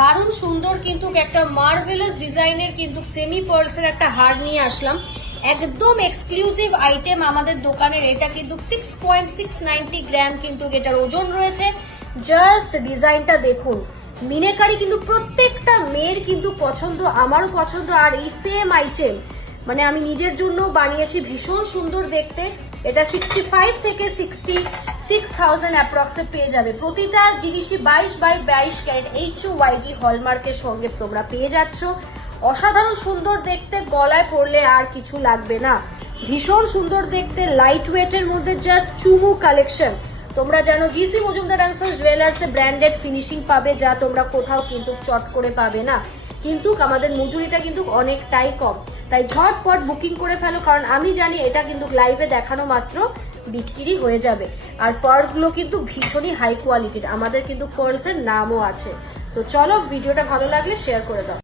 দারুণ সুন্দর কিন্তু একটা মার্ভেলাস ডিজাইনের কিন্তু সেমি পার্লসের একটা হার নিয়ে আসলাম। একদম এক্সক্লুসিভ আইটেম আমাদের দোকানের। এটা কিন্তু 6.690 গ্রাম কিন্তু এটার ওজন রয়েছে। জাস্ট ডিজাইনটা দেখুন, মিনাকারি কিন্তু প্রত্যেকটা মেয়ের কিন্তু পছন্দ, আমারও পছন্দ। আর এই সেম আইটেম মানে আমি নিজের জন্য বানিয়েছি, ভীষণ সুন্দর দেখতে। এটা 65 থেকে 66,000 অ্যাপ্রক্সে পেয়ে যাবে। প্রতিটা জিনিসই 22/22 ক্যারেট HUID হলমার্কের সঙ্গে তোমরা পেয়ে যাচ্ছ। অসাধারণ সুন্দর দেখতে, গলায় পরলে আর কিছু লাগবে না। ভীষণ সুন্দর দেখতে, লাইট ওয়েটের মধ্যে জাস্ট চুমু কালেকশন। তোমরা জানো জিসি মজুমদার অ্যান্ড সন্স জুয়েলার্সে ব্র্যান্ডেড ফিনিশিং পাবে, যা তোমরা কোথাও কিন্তু চট করে পাবে না। কিন্তু আমাদের মজুরিটা কিন্তু অনেকটাই কম, তাই ঝটপট বুকিং করে ফেলো, কারণ আমি জানি এটা কিন্তু লাইভে দেখানো মাত্র বিক্রি হয়ে যাবে। আর পার্লগুলো কিন্তু ভীষণই হাই কোয়ালিটির, আমাদের কিন্তু পার্লসের নামও আছে। তো চলো, ভিডিওটা ভালো লাগলে শেয়ার করে দাও।